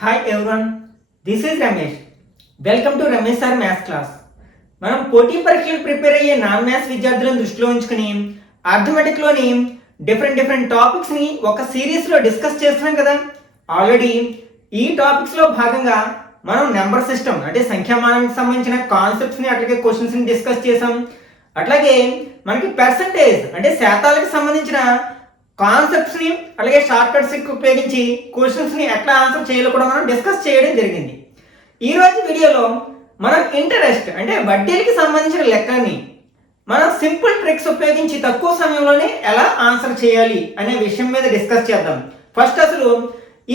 Hi everyone, this is Ramesh. Welcome to Ramesh sir maths class. మనం పోటీ పరీక్షలకు ప్రిపేర్ అయ్యే నాన్ మ్యాథ్స్ విద్యార్థులను దృష్టిలో ఉంచుకుని అర్థమెటిక్లోని డిఫరెంట్ టాపిక్స్ని ఒక సిరీస్లో డిస్కస్ చేస్తున్నాం కదా. ఆల్రెడీ ఈ టాపిక్స్లో భాగంగా మనం నెంబర్ సిస్టమ్ అంటే సంఖ్యామానానికి సంబంధించిన కాన్సెప్ట్స్ని అట్లాగే క్వశ్చన్స్ని డిస్కస్ చేసాం. అట్లాగే మనకి పర్సంటేజ్ అంటే శాతాలకు సంబంధించిన కాన్సెప్ట్స్ని అలాగే షార్ట్ కట్స్ ఉపయోగించి క్వశ్చన్స్ని ఎట్లా ఆన్సర్ చేయాలో కూడా మనం డిస్కస్ చేయడం జరిగింది. ఈరోజు వీడియోలో మనం ఇంట్రెస్ట్ అంటే వడ్డీలకి సంబంధించిన లెక్కని మనం సింపుల్ ట్రిక్స్ ఉపయోగించి తక్కువ సమయంలోనే ఎలా ఆన్సర్ చేయాలి అనే విషయం మీద డిస్కస్ చేద్దాం. ఫస్ట్ అసలు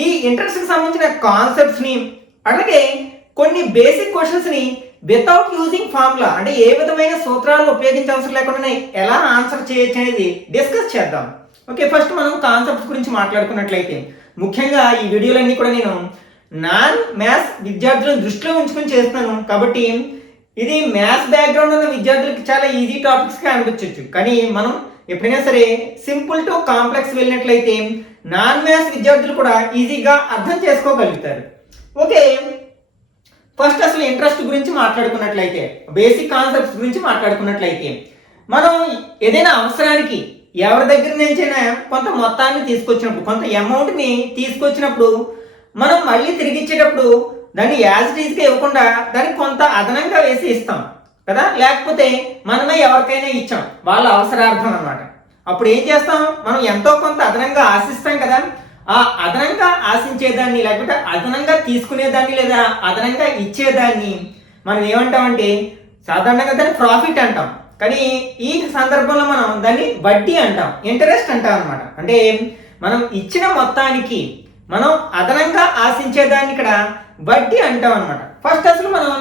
ఈ ఇంట్రెస్ట్కి సంబంధించిన కాన్సెప్ట్స్ని అలాగే కొన్ని బేసిక్ క్వశ్చన్స్ని వితౌట్ యూజింగ్ ఫార్ములా అంటే ఏ విధమైన సూత్రాలు ఉపయోగించవసరం లేకుండా ఎలా ఆన్సర్ చేయొచ్చు అనేది డిస్కస్ చేద్దాం. ఓకే, ఫస్ట్ మనం కాన్సెప్ట్స్ గురించి మాట్లాడుకున్నట్లయితే ముఖ్యంగా ఈ వీడియోలన్నీ కూడా నేను నాన్ మ్యాథ్స్ విద్యార్థులను దృష్టిలో ఉంచుకొని చేస్తున్నాను కాబట్టి ఇది మ్యాథ్స్ బ్యాక్గ్రౌండ్ ఉన్న విద్యార్థులకి చాలా ఈజీ టాపిక్స్గా అనిపించవచ్చు. కానీ మనం ఎప్పుడైనా సరే సింపుల్ టు కాంప్లెక్స్ వెళ్ళినట్లయితే నాన్ మ్యాథ్స్ విద్యార్థులు కూడా ఈజీగా అర్థం చేసుకోగలుగుతారు. ఓకే, ఫస్ట్ అసలు ఇంట్రెస్ట్ గురించి మాట్లాడుకున్నట్లయితే బేసిక్ కాన్సెప్ట్స్ గురించి మాట్లాడుకున్నట్లయితే మనం ఏదైనా అవసరానికి ఎవరి దగ్గర నుంచైనా కొంత మొత్తాన్ని తీసుకొచ్చినప్పుడు కొంత అమౌంట్ని తీసుకొచ్చినప్పుడు మనం మళ్ళీ తిరిగి ఇచ్చేటప్పుడు దాన్ని యాజ్ ఇట్ ఈజ్గా ఇవ్వకుండా దాన్ని కొంత అదనంగా వేసి ఇస్తాం కదా. లేకపోతే మనమే ఎవరికైనా ఇచ్చాం వాళ్ళ అవసరార్థం అన్నమాట. అప్పుడు ఏం చేస్తాం, మనం ఎంతో కొంత అదనంగా ఆశిస్తాం కదా. ఆ అదనంగా ఆశించేదాన్ని లేకపోతే అదనంగా తీసుకునేదాన్ని లేదా అదనంగా ఇచ్చేదాన్ని మనం ఏమంటామంటే సాధారణంగా దాన్ని ప్రాఫిట్ అంటాం. కానీ ఈ సందర్భంలో మనం దాన్ని వడ్డీ అంటాం, ఇంట్రెస్ట్ అంటాం అనమాట. అంటే మనం ఇచ్చిన మొత్తానికి మనం అదనంగా ఆశించేదాన్ని ఇక్కడ వడ్డీ అంటాం అనమాట. ఫస్ట్ అసలు మనం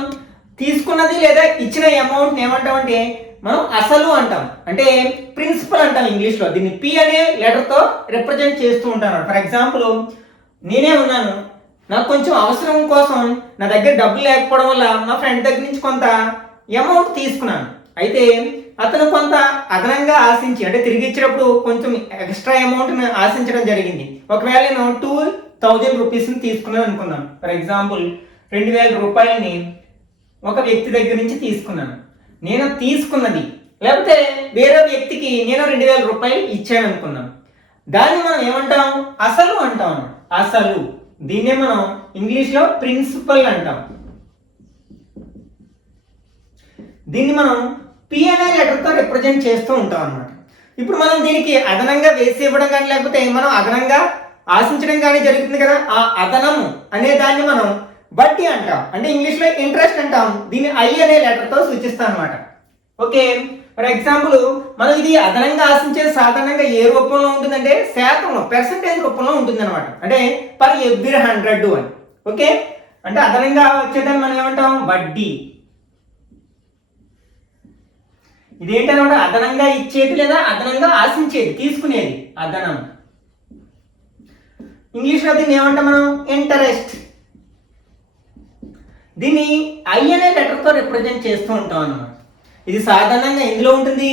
తీసుకున్నది లేదా ఇచ్చిన అమౌంట్ని ఏమంటామంటే మనం అసలు అంటాం, అంటే ప్రిన్సిపల్ అంటాం ఇంగ్లీష్లో. దీన్ని పి అనే లెటర్తో రిప్రజెంట్ చేస్తూ ఉంటాను. ఫర్ ఎగ్జాంపుల్, నేనే ఉన్నాను, నాకు కొంచెం అవసరం కోసం నా దగ్గర డబ్బులు లేకపోవడం వల్ల మా ఫ్రెండ్ దగ్గర నుంచి కొంత అమౌంట్ తీసుకున్నాను. అయితే అతను కొంత అదనంగా ఆశించి అంటే తిరిగి ఇచ్చినప్పుడు కొంచెం ఎక్స్ట్రా అమౌంట్ని ఆశించడం జరిగింది. ఒకవేళ నేను 2000 రూపీస్ని తీసుకున్నాను అనుకున్నాను. ఫర్ ఎగ్జాంపుల్ 2000 రూపాయలని ఒక వ్యక్తి దగ్గర నుంచి తీసుకున్నాను. నేను తీసుకున్నది లేకపోతే వేరే వ్యక్తికి నేను 2000 రూపాయలు ఇచ్చాను అనుకున్నాను. దాన్ని మనం ఏమంటాం, అసలు అంటాం అన్నమాట. అసలు దీన్నే మనం ఇంగ్లీష్లో ప్రిన్సిపల్ అంటాం. దీన్ని మనం పి అనే లెటర్తో రిప్రజెంట్ చేస్తూ ఉంటాం అనమాట. ఇప్పుడు మనం దీనికి అదనంగా వేసి ఇవ్వడం కానీ లేకపోతే మనం అదనంగా ఆశించడం కానీ జరుగుతుంది కదా. ఆ అదనం అనే దాన్ని మనం వడ్డీ అంటాం, అంటే ఇంగ్లీష్లో ఇంట్రెస్ట్ అంటాం. దీన్ని ఐ అనే లెటర్తో సూచిస్తాం అనమాట. ఓకే, ఫర్ ఎగ్జాంపుల్ మనం ఇది అదనంగా ఆశించేది సాధారణంగా ఏ రూపంలో ఉంటుందంటే శాతంలో పర్సంటేజ్ రూపంలో ఉంటుంది అనమాట. అంటే పర్ ఎవ్రీ 100 అని. ఓకే, అంటే అదనంగా వచ్చేదాన్ని మనం ఏమంటాం, వడ్డీ. ఇదేంటనమాట, అదనంగా ఇచ్చేది లేదా అదనంగా ఆశించేది, తీసుకునేది అదనం. ఇంగ్లీష్లో దీన్ని ఏమంటాం మనం, ఇంటరెస్ట్. దీన్ని ఐ అనే లెటర్తో రిప్రజెంట్ చేస్తూ ఉంటాం అన్నమాట. ఇది సాధారణంగా ఎందులో ఉంటుంది,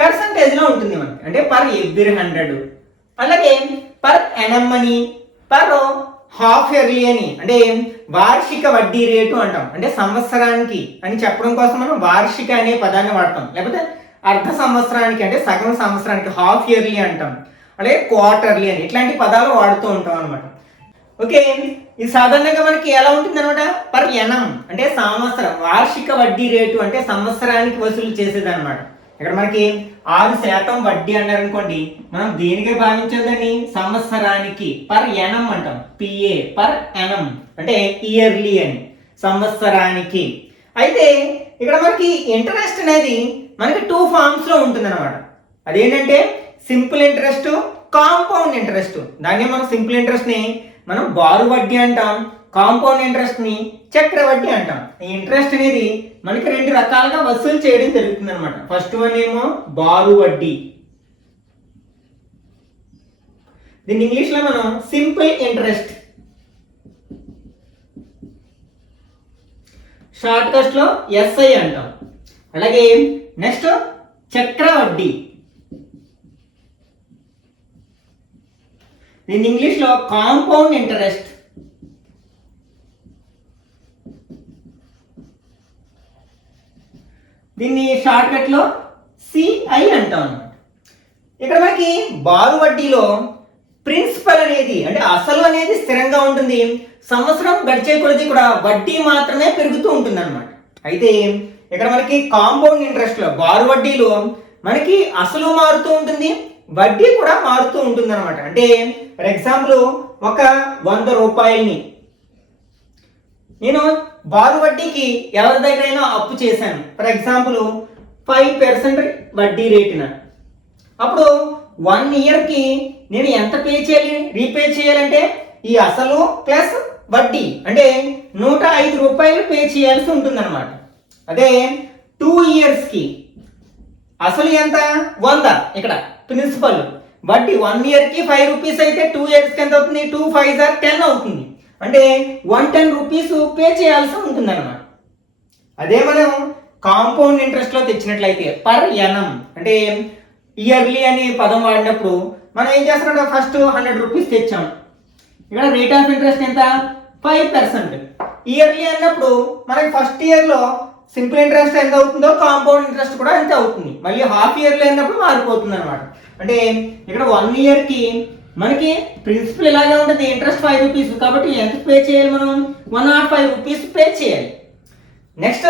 పర్సంటేజ్లో ఉంటుంది మనకి, అంటే పర్ ఎవ్రీ 100. అలాగే పర్ ఎనమ్ అని, పర్ హాఫ్ ఇయర్లీ అని, అంటే వార్షిక వడ్డీ రేటు అంటాం. అంటే సంవత్సరానికి అని చెప్పడం కోసం మనం వార్షిక అనే పదాన్ని వాడతాం. లేకపోతే అర్ధ సంవత్సరానికి అంటే సగం సంవత్సరానికి హాఫ్ ఇయర్లీ అంటాం. అలాగే క్వార్టర్లీ అని ఇట్లాంటి పదాలు వాడుతూ ఉంటాం అనమాట. ఓకే, ఇది సాధారణంగా మనకి ఎలా ఉంటుంది అనమాట, పర్ ఎనమ్ అంటే సంవత్సరం, వార్షిక వడ్డీ రేటు అంటే సంవత్సరానికి వసూలు చేసేది అనమాట. ఇక్కడ మనకి 6% వడ్డీ అన్నారు అనుకోండి, మనం దేనిగా భావించేదని సంవత్సరానికి పర్ ఎనమ్ అంటాం, పిఏ పర్ ఎనమ్ అంటే ఇయర్లీ అని, సంవత్సరానికి. అయితే ఇక్కడ మనకి ఇంట్రెస్ట్ అనేది మనకి 2 ఫార్మ్స్లో ఉంటుంది అనమాట. అదేంటంటే సింపుల్ ఇంట్రెస్ట్, కాంపౌండ్ ఇంట్రెస్ట్. దాన్ని మనం సింపుల్ ఇంట్రెస్ట్ని మనం బారు వడ్డీ అంటాం, కాంపౌండ్ ఇంట్రెస్ట్ని చక్ర వడ్డీ అంటాం. ఈ ఇంట్రెస్ట్ అనేది మనకి 2 రకాలుగా వసూలు చేయడం జరుగుతుంది అనమాట. ఫస్ట్ వన్ ఏమో బారు వడ్డీ, దీన్ని ఇంగ్లీష్లో మనం సింపుల్ ఇంట్రెస్ట్, షార్ట్ కట్స్లో ఎస్ఐ అంటాం. అలాగే నెక్స్ట్ చక్ర వడ్డీ, దీన్ని ఇంగ్లీష్లో కాంపౌండ్ ఇంట్రెస్ట్. దీన్ని షార్ట్ కట్ లో సిఐ అంటాం అన్నమాట. ఇక్కడ మనకి బారు వడ్డీలో ప్రిన్సిపల్ అనేది అంటే అసలు అనేది స్థిరంగా ఉంటుంది, సంవత్సరం గడిచే కొలది కూడా వడ్డీ మాత్రమే పెరుగుతూ ఉంటుంది అనమాట. అయితే ఇక్కడ మనకి కాంపౌండ్ ఇంట్రెస్ట్ లో బారు వడ్డీలో మనకి అసలు మారుతూ ఉంటుంది, వడ్డీ కూడా మారుతూ ఉంటుంది అనమాట. అంటే ఫర్ ఎగ్జాంపుల్ ఒక 100 రూపాయలని నేను బారు వడ్డీకి ఎవరి దగ్గరైనా అప్పు చేశాను, ఫర్ ఎగ్జాంపుల్ 5% వడ్డీ రేటున. అప్పుడు 1 ఇయర్కి నేను ఎంత రీపే చేయాలంటే ఈ అసలు ప్లస్ వడ్డీ అంటే 105 రూపాయలు పే చేయాల్సి ఉంటుంది అనమాట. అదే 2 ఇయర్స్కి అసలు ఎంత 100, ఇక్కడ ప్రిన్సిపల్, వడ్డీ 1 ఇయర్కి 5 రూపీస్ అయితే 2 ఇయర్స్కి ఎంత అవుతుంది, 2 5 10 అవుతుంది. అంటే 110 రూపీస్ పే చేయాల్సి ఉంటుంది అనమాట. అదే మనం కాంపౌండ్ ఇంట్రెస్ట్లో తెచ్చినట్లయితే పర్ ఎనం అంటే ఇయర్లీ అనే పదం వాడినప్పుడు మనం ఏం చేస్తున్నాం, ఫస్ట్ 100 రూపీస్ తెచ్చాం, ఇక్కడ రేట్ ఆఫ్ ఇంట్రెస్ట్ ఎంత 5%. ఇయర్లీ అన్నప్పుడు మనకి ఫస్ట్ ఇయర్లో సింపుల్ ఇంట్రెస్ట్ ఎంత అవుతుందో కాంపౌండ్ ఇంట్రెస్ట్ కూడా ఎంత అవుతుంది, మళ్ళీ హాఫ్ ఇయర్లీ అన్నప్పుడు మారిపోతుంది అనమాట. అంటే ఇక్కడ 1 ఇయర్కి మనకి ప్రిన్సిపల్ ఇలాగే ఉంటుంది, ఇంట్రెస్ట్ 5 రూపీస్, కాబట్టి ఎంత పే చేయాలి, మనం 105 రూపీస్ పే చేయాలి. నెక్స్ట్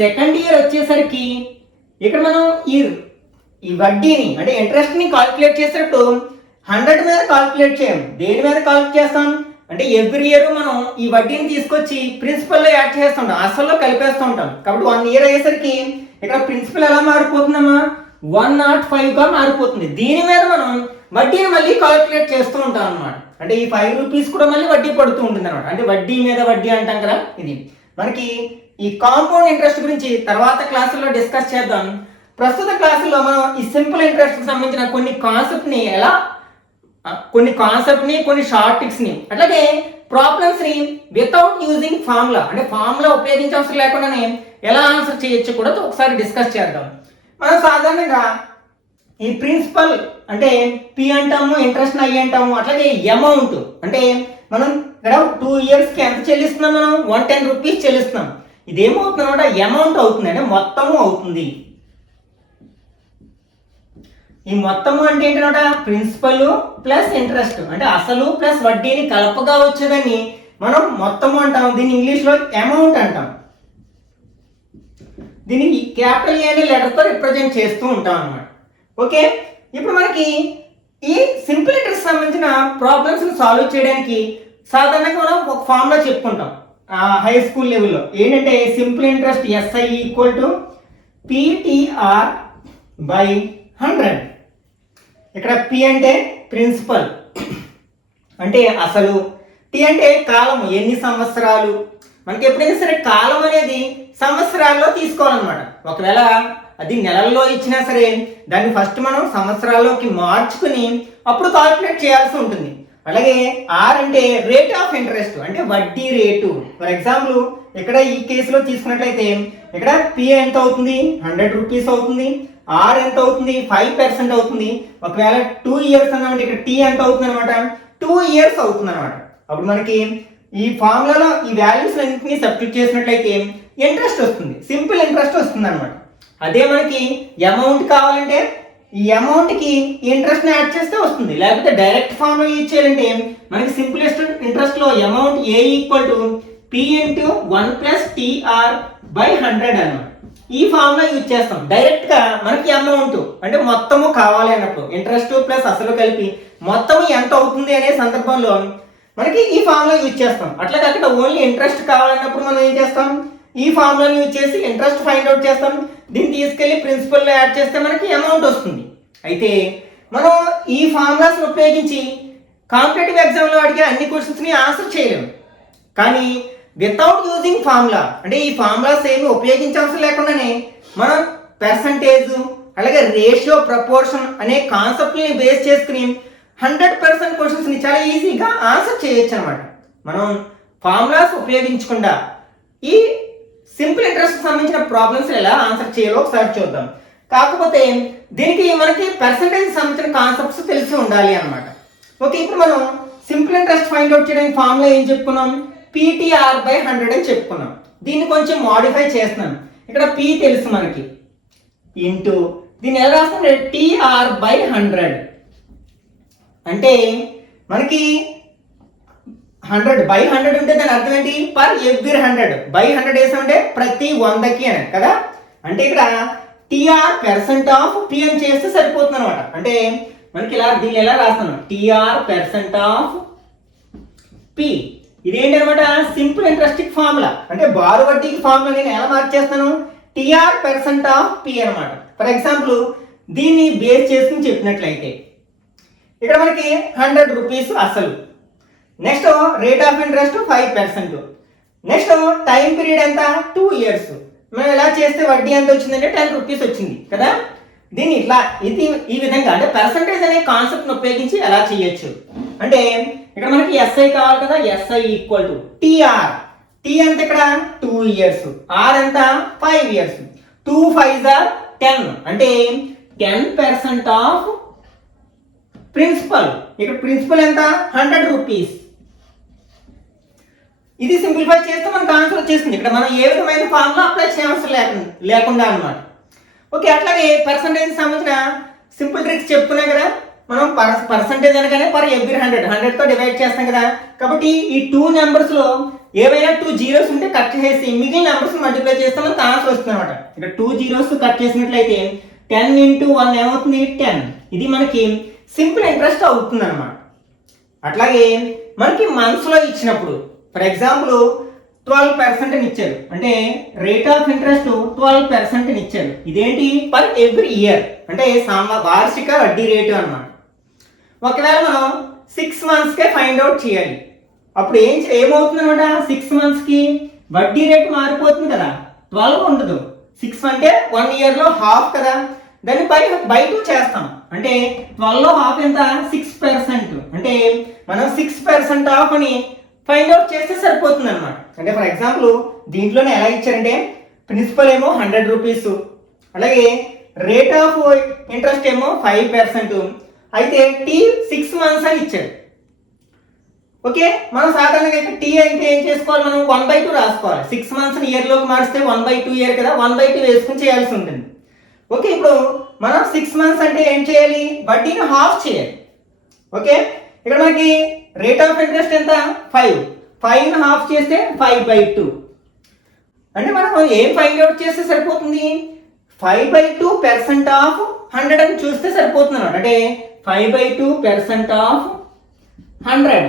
సెకండ్ ఇయర్ వచ్చేసరికి ఇక్కడ మనం ఈ వడ్డీని అంటే ఇంట్రెస్ట్ని కాల్కులేట్ చేసేటప్పుడు 100 మీద కాల్కులేట్ చేయం, దేని మీద కాల్కులేట్ చేస్తాం అంటే ఎవ్రీ ఇయర్ మనం ఈ వడ్డీని తీసుకొచ్చి ప్రిన్సిపల్లో యాడ్ చేస్తుంటాం, అసల్లో కలిపేస్తూ ఉంటాం. కాబట్టి 1 ఇయర్ అయ్యేసరికి ఇక్కడ ప్రిన్సిపల్ ఎలా మారిపోతుందమ్మా 105గా మారిపోతుంది. దీని మీద మనం వడ్డీని మళ్ళీ కాల్కులేట్ చేస్తూ ఉంటాం అనమాట. అంటే ఈ 5 రూపీస్ కూడా మళ్ళీ వడ్డీ పడుతూ ఉంటుంది అనమాట. అంటే వడ్డీ మీద వడ్డీ అంటాం కదా. ఇది మనకి ఈ కాంపౌండ్ ఇంట్రెస్ట్ గురించి తర్వాత క్లాసుల్లో డిస్కస్ చేద్దాం. ప్రస్తుత క్లాసుల్లో మనం ఈ సింపుల్ ఇంట్రెస్ట్ సంబంధించిన కొన్ని కాన్సెప్ట్ని కొన్ని షార్ట్ ట్రిక్స్ని అట్లాగే ప్రాబ్లమ్స్ని వితౌట్ యూజింగ్ ఫార్ములా అంటే ఫార్ములా ఉపయోగించే అవసరం లేకుండానే ఎలా ఆన్సర్ చేయొచ్చు కూడా ఒకసారి డిస్కస్ చేద్దాం. మనం సాధారణంగా ఈ ప్రిన్సిపల్ అంటే పి అంటాము, ఇంట్రెస్ట్ ఐ అంటాము, అట్లాగే అమౌంట్ అంటే మనం ఇక్కడ 2 ఇయర్స్కి ఎంత చెల్లిస్తున్నాం, మనం 110 రూపీస్ చెల్లిస్తున్నాం. ఇదేమవుతుందన్నమాట అమౌంట్ అవుతుంది అంటే మొత్తము అవుతుంది. ఈ మొత్తము అంటే ఏంటన్నమాట ప్రిన్సిపల్ ప్లస్ ఇంట్రెస్ట్ అంటే అసలు ప్లస్ వడ్డీని కలపగా వచ్చేదని మనం మొత్తము అంటాం. దీన్ని ఇంగ్లీష్లో అమౌంట్ అంటాం. దీన్ని క్యాపిటల్ ఏ అనే లెటర్తో రిప్రజెంట్ చేస్తూ ఉంటాం అన్నమాట. ఓకే, ఇప్పుడు మనకి ఈ సింపుల్ ఇంట్రెస్ట్ సంబంధించిన ప్రాబ్లమ్స్ని సాల్వ్ చేయడానికి సాధారణంగా మనం ఒక ఫార్ములా చెప్పుకుంటాం హై స్కూల్ లెవెల్లో. ఏంటంటే simple interest SI equal to PTR by 100. ఇక్కడ పి అంటే ప్రిన్సిపల్ అంటే అసలు, టి అంటే కాలం ఎన్ని సంవత్సరాలు. మనకి ఎప్పుడైనా సరే కాలం అనేది సంవత్సరాల్లో తీసుకోవాలన్నమాట. ఒకవేళ అది నెలల్లో ఇచ్చినా సరే దాన్ని ఫస్ట్ మనం సంవత్సరాల్లోకి మార్చుకుని అప్పుడు కాల్కులేట్ చేయాల్సి ఉంటుంది. అలాగే ఆర్ అంటే రేట్ ఆఫ్ ఇంట్రెస్ట్ అంటే వడ్డీ రేటు. ఫర్ ఎగ్జాంపుల్ ఇక్కడ ఈ కేసులో తీసుకున్నట్లయితే ఇక్కడ పి ఎంత అవుతుంది 100 రూపీస్ అవుతుంది, ఆర్ ఎంత అవుతుంది 5% అవుతుంది. ఒకవేళ 2 ఇయర్స్ అన్నమాట ఇక్కడ టీ ఎంత అవుతుంది అనమాట 2 ఇయర్స్ అవుతుంది అనమాట. అప్పుడు మనకి ఈ ఫార్ములాలో ఈ వాల్యూస్ అన్నింటినీ సబ్స్టిట్యూట్ చేసినట్లయితే ఇంట్రెస్ట్ వస్తుంది, సింపుల్ ఇంట్రెస్ట్ వస్తుంది అనమాట. అదే మనకి అమౌంట్ కావాలంటే ఈ అమౌంట్కి ఇంట్రెస్ట్ని యాడ్ చేస్తే వస్తుంది, లేకపోతే డైరెక్ట్ ఫార్ములా యూజ్ చేయాలంటే మనకి సింపులెస్ట్ ఇంట్రెస్ట్లో amount A equal to P into 1 plus T R by 100 అనమాట. ఈ ఫార్ములా యూజ్ చేస్తాం. డైరెక్ట్గా మనకి అమౌంట్ అంటే మొత్తము కావాలి అన్నప్పుడు ఇంట్రెస్ట్ ప్లస్ అసలు కలిపి మొత్తము ఎంత అవుతుంది అనే సందర్భంలో మనకి ఈ ఫార్ములా యూజ్ చేస్తాం. అట్లాగే అక్కడ ఓన్లీ ఇంట్రెస్ట్ కావాలన్నప్పుడు మనం ఏం చేస్తాం ఈ ఫార్ములాని యూజ్ చేసి ఇంట్రెస్ట్ ఫైండ్ అవుట్ చేస్తాం. దీన్ని తీసుకెళ్లి ప్రిన్సిపల్లో యాడ్ చేస్తే మనకి అమౌంట్ వస్తుంది. అయితే మనం ఈ ఫార్ములాస్ ఉపయోగించి కాంపిటేటివ్ ఎగ్జామ్లో అడిగే అన్ని క్వశ్చన్స్ని ఆన్సర్ చేయలేము. కానీ వితౌట్ యూజింగ్ ఫార్ములా అంటే ఈ ఫార్ములాస్ ఏమి ఉపయోగించవలసిన లేకుండానే మనం పర్సంటేజ్ అలాగే రేషియో ప్రపోర్షన్ అనే కాన్సెప్ట్ని బేస్ చేసుకుని 100% క్వశ్చన్స్ని చాలా ఈజీగా ఆన్సర్ చేయొచ్చు అనమాట. మనం ఫార్ములాస్ ఉపయోగించకుండా ఈ సింపుల్ ఇంట్రెస్ట్ సంబంధించిన ప్రాబ్లమ్స్ ఎలా ఆన్సర్ చేయాలో ఒకసారి చూద్దాం. కాకపోతే దీనికి మనకి పర్సంటేజ్ సంబంధించిన కాన్సెప్ట్స్ తెలిసి ఉండాలి అనమాట. ఓకే, ఇప్పుడు మనం సింపుల్ ఇంట్రెస్ట్ ఫైండ్ అవుట్ చేయడానికి ఫార్ములా ఏం చెప్పుకున్నాం పిటిఆర్ బై 100 అని చెప్పుకున్నాం. దీన్ని కొంచెం మాడిఫై చేస్తున్నాం. ఇక్కడ పి తెలుసు మనకి, ఇంటూ దీన్ని ఎలా రాస్తాం, TR/100 అంటే మనకి 100/100 ఉంటే దాని అర్థం ఏంటి, పర్ ఎవ్రీ 100/100 వేసామంటే ప్రతి 100కి అని కదా. అంటే ఇక్కడ TR% P అని చేస్తే సరిపోతుంది అనమాట. అంటే మనకి ఇలా దీన్ని ఎలా రాస్తాను, TR% P. ఇదేంటి అనమాట, సింపుల్ ఇంట్రెస్టింగ్ ఫార్ములా. అంటే బారు వడ్డీకి ఫార్ములా నేను ఎలా మార్చేస్తాను, TR% P అనమాట. ఫర్ ఎగ్జాంపుల్ దీన్ని బేస్ చేసుకుని చెప్పినట్లయితే ఇక్కడ మనకి 100 రూపీస్ అసలు, next rate of interest 5%, next time period ఎంత 2 years. మనం ఎలా చేస్తే వడ్డీ ఎంత వచ్చిందంటే 10 రూపీస్ వచ్చింది కదా. దీన్ని ఇట్లా ఈ విధంగా అంటే పర్సంటేజ్ అనే కాన్సెప్ట్ని ఉపయోగించి ఎలా చేయొచ్చు అంటే ఇక్కడ మనకి SI కావాలి కదా, SI equal to TR. T ఎంత ఇక్కడ 2 years, R ఎంత 5 years, 2 5s are 10 అంటే 10% ఆఫ్ ప్రిన్సిపల్. ఇక్కడ ప్రిన్సిపల్ ఎంత 100 రూపీస్. ఇది సింప్లిఫై చేస్తే మనకు ఆన్సర్ వచ్చేస్తుంది. ఇక్కడ మనం ఏ విధమైన ఫార్ములా అప్లై చేయవలసిన లేకుండా అనమాట. ఓకే, అట్లాగే పర్సంటేజ్ సంబంధించిన సింపుల్ ట్రిక్స్ చెప్పుకున్నాం కదా. మనం పర్సంటేజ్ అనగానే పర్ ఎవ్రీ 100తో డివైడ్ చేస్తాం కదా. కాబట్టి ఈ 2 నెంబర్స్లో ఏవైనా 2 zeros ఉంటే కట్ చేసి మిగిలిన నెంబర్స్ మల్టిప్లై చేస్తే మనకు ఆన్సర్ వస్తుంది అనమాట. ఇక్కడ 2 zeros కట్ చేసినట్లయితే 10 × 1 ఏమవుతుంది 10. ఇది మనకి సింపుల్ ఇంట్రెస్ట్ అవుతుంది అనమాట. అట్లాగే మనకి మంత్స్లో ఇచ్చినప్పుడు ఫర్ ఎగ్జాంపుల్ 12% అని ఇచ్చారు, అంటే రేట్ ఆఫ్ ఇంట్రెస్ట్ 12% అని ఇచ్చారు. ఇదేంటి పర్ ఎవ్రీ ఇయర్ అంటే వార్షిక వడ్డీ రేటు అనమాట. ఒకవేళ మనం 6 monthsకే ఫైండ్ అవుట్ చేయాలి. అప్పుడు ఏమవుతుంది అనమాట, 6 monthsకి వడ్డీ రేటు మారిపోతుంది కదా, 12 ఉండదు. 6 అంటే 1 yearలో హాఫ్ కదా, దాన్ని బై 2 చేస్తాం. అంటే 12లో హాఫ్ ఎంత 6%. అంటే మనం 6% ఆఫ్ అని ఫైండ్ అవుట్ చేస్తే సరిపోతుంది అనమాట. అంటే ఫర్ ఎగ్జాంపుల్ దీంట్లోనే ఎలా ఇచ్చారంటే ప్రిన్సిపల్ ఏమో 100 రూపీస్, అలాగే రేట్ ఆఫ్ ఇంట్రెస్ట్ ఏమో 5%, అయితే T 6 months అని ఇచ్చారు. ఓకే, మనం సాధారణంగా అయితే T అంటే ఏం చేసుకోవాలి, మనం 1/2 రాసుకోవాలి. 6 months ఇయర్లోకి మారిస్తే 1/2 ఇయర్ కదా, 1/2 వేసుకుని చేయాల్సి ఉంటుంది. ఓకే, ఇప్పుడు మనం 6 months అంటే ఏం చేయాలి, వడ్డీని హాఫ్ చేయాలి. ఓకే, ఇక్కడ మనకి రేట్ ఆఫ్ ఇంట్రెస్ట్ ఎంత 5ని హాఫ్ చేస్తే 5/2. అంటే మనం ఏం ఫైండ్ అవుట్ చేస్తే సరిపోతుంది, 5/2% ఆఫ్ 100 అని చూస్తే సరిపోతుంది అనమాట. అంటే 5/2% ఆఫ్ 100,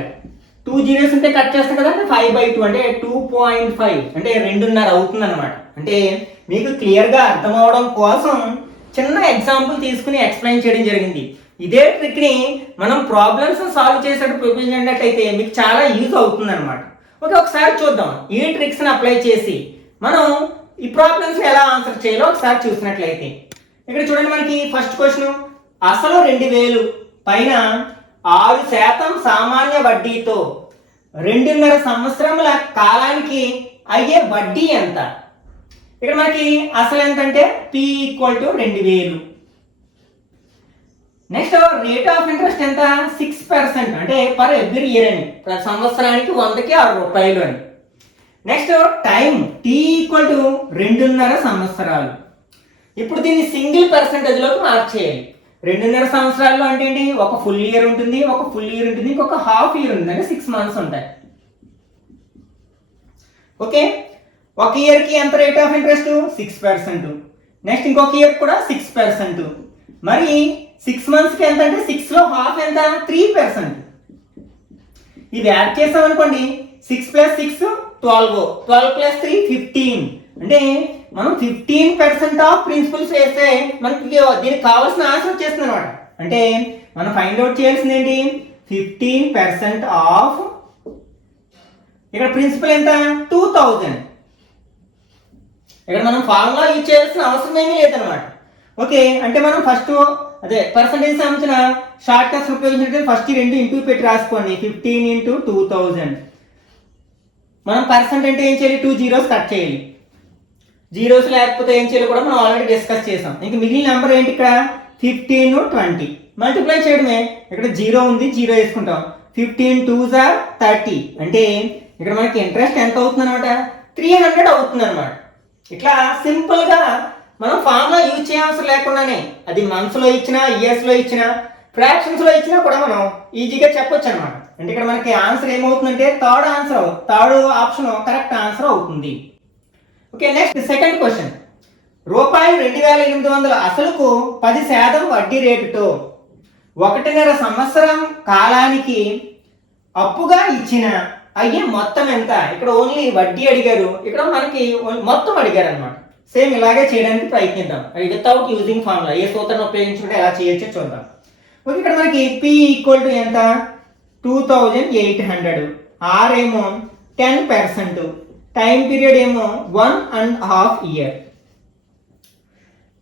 2 zeros ఉంటే కట్ చేస్తాం కదా, 5/2 అంటే 2.5 అంటే 2.5 అవుతుంది అనమాట. అంటే మీకు క్లియర్గా అర్థం అవడం కోసం చిన్న ఎగ్జాంపుల్ తీసుకుని ఎక్స్ప్లెయిన్ చేయడం జరిగింది. ఇదే ట్రిక్ని మనం ప్రాబ్లమ్స్ సాల్వ్ చేసేటప్పుడు ఉపయోగించినట్లయితే మీకు చాలా యూజ్ అవుతుంది అనమాట. ఓకే, ఒకసారి చూద్దాం. ఈ ట్రిక్స్ని అప్లై చేసి మనం ఈ ప్రాబ్లమ్స్ ఎలా ఆన్సర్ చేయాలో ఒకసారి చూసినట్లయితే ఇక్కడ చూడండి, మనకి ఫస్ట్ క్వశ్చన్, అసలు 2000 పైన 6% సామాన్య వడ్డీతో 2.5 సంవత్సరముల కాలానికి అయ్యే వడ్డీ ఎంత. ఇక్కడ మనకి అసలు ఎంత అంటే P = 2000. Next rate of interest ఎంత 6% అంటే పర్ ఎవ్రీ ఇయర్ అని, ప్రతి సంవత్సరానికి 100కి 6 రూపాయలు అని. నెక్స్ట్ టైం T = 2.5 సంవత్సరాలు. ఇప్పుడు దీన్ని సింగిల్ పర్సెంటేజ్లోకి మార్చేయాలి. 2.5 సంవత్సరాలు అంటే ఏంటి, ఒక ఫుల్ ఇయర్ ఉంటుంది, ఒక ఫుల్ ఇయర్ ఉంటుంది, ఇంకొక హాఫ్ ఇయర్ ఉంటుంది, అంటే 6 months ఉంటాయి. ఓకే, ఒక ఇయర్కి ఎంత రేట్ ఆఫ్ ఇంట్రెస్ట్ 6%, నెక్స్ట్ ఇంకొక ఇయర్ కూడా 6%, మరి 6 monthsకి ఎంత అంటే 6లో హాఫ్ ఎంత 3%. ఇది యాడ్ చేసాం అనుకోండి, 6 + 6 12, 12 + 3 15. అంటే మనం 15% ఆఫ్ ప్రిన్సిపల్స్ వేస్తే మనకి దీనికి కావాల్సిన ఆన్సర్ వచ్చేస్తుంది అనమాట. అంటే మనం ఫైండ్ అవుట్ చేయాల్సింది ఏంటి, 15% ఆఫ్, ఇక్కడ ప్రిన్సిపల్ ఎంత 2000. ఇక్కడ మనం ఫార్ములా యూజ్ చేయాల్సిన అవసరం ఏమీ లేదనమాట. ఓకే, అంటే మనం ఫస్ట్ అదే పర్సంటేజ్ సంబంధించిన షార్ట్ కట్స్ ఉపయోగించినట్టు ఫస్ట్ 2 ఇంటూ పెట్టి రాసుకోండి, 15 × 2000. మనం పర్సెంట్ అంటే ఏం చేయాలి, 2 zeros కట్ చేయాలి. జీరోస్ లేకపోతే ఏం చేయాలి కూడా మనం ఆల్రెడీ డిస్కస్ చేసాం. ఇంక మిగిలిన నెంబర్ ఏంటి, ఇక్కడ 15, 20 మల్టిప్లై చేయడమే. ఇక్కడ 0 ఉంది, 0 వేసుకుంటాం. 15 2s are 30 అంటే ఇక్కడ మనకి ఇంట్రెస్ట్ ఎంత అవుతుంది అనమాట 300 అవుతుంది అనమాట. ఇట్లా సింపుల్గా మనం ఫార్ములా యూజ్ చేయవసరం లేకుండానే అది మంత్స్లో ఇచ్చినా ఇయర్స్లో ఇచ్చినా ఫ్రాక్షన్స్లో ఇచ్చినా కూడా మనం ఈజీగా చెప్పొచ్చు అనమాట. అంటే ఇక్కడ మనకి ఆన్సర్ ఏమవుతుందంటే థర్డ్ ఆప్షన్ కరెక్ట్ ఆన్సర్ అవుతుంది. Okay, next second question. రూపాయి 2800 అసలుకు 10% వడ్డీ రేటుతో 1.5 సంవత్సరం కాలానికి అప్పుగా ఇచ్చిన అయ్యే మొత్తం ఎంత? ఇక్కడ ఓన్లీ వడ్డీ అడిగారు, ఇక్కడ మనకి మొత్తం అడిగారు అనమాట. సేమ్ ఇలాగే చేయడానికి ప్రయత్నిద్దాం వితౌట్ యూజింగ్ ఫార్ములా. ఏ సూత్రం ఉపయోగించుకుంటే ఎలా చేయొచ్చో చూద్దాం. ఓకే, ఇక్కడ మనకి P ఈక్వల్ టు ఎంత? 2800. ఆర్ ఏమో 10%, టైం పీరియడ్ ఏమో 1.5 year.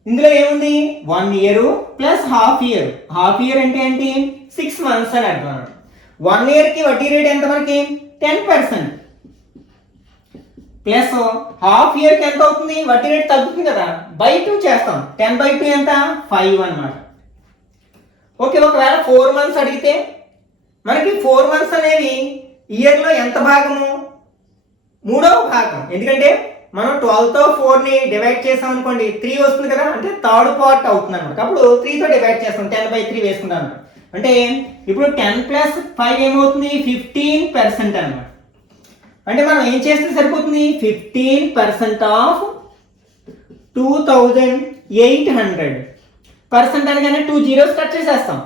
ఇందులో ఏముంది? 1 year ప్లస్ హాఫ్ ఇయర్ అంటే ఏంటి? 6 months అని అర్థం. 1 year కి వడ్డీ రేట్ ఎంత మనకి? 10%. ప్లస్ హాఫ్ ఇయర్ కి ఎంత అవుతుంది? వడ్డీ రేట్ తగ్గుతుంది కదా, బై 2 చేస్తాం. 10/2 ఎంత? 5 అన్నమాట. ఓకే, ఒకవేళ 4 months అడిగితే మనకి 4 months అనేవి ఇయర్లో ఎంత భాగము? 3వ భాగం. ఎందుకంటే మనం 12తో 4ని డివైడ్ చేసాం అనుకోండి 3 వస్తుంది కదా, అంటే థర్డ్ పార్ట్ అవుతుంది అనమాట. అప్పుడు 3తో డివైడ్ చేస్తాం, 10/3 వేసుకుంటాం. అంటే ఇప్పుడు 10 + 5 ఏమవుతుంది? 15% అనమాట. అంటే మనం ఏం చేస్తే సరిపోతుంది? 15% ఆఫ్ 2800. పర్సెంట్ అనగానే 2 zeros కట్ చేసేస్తాం.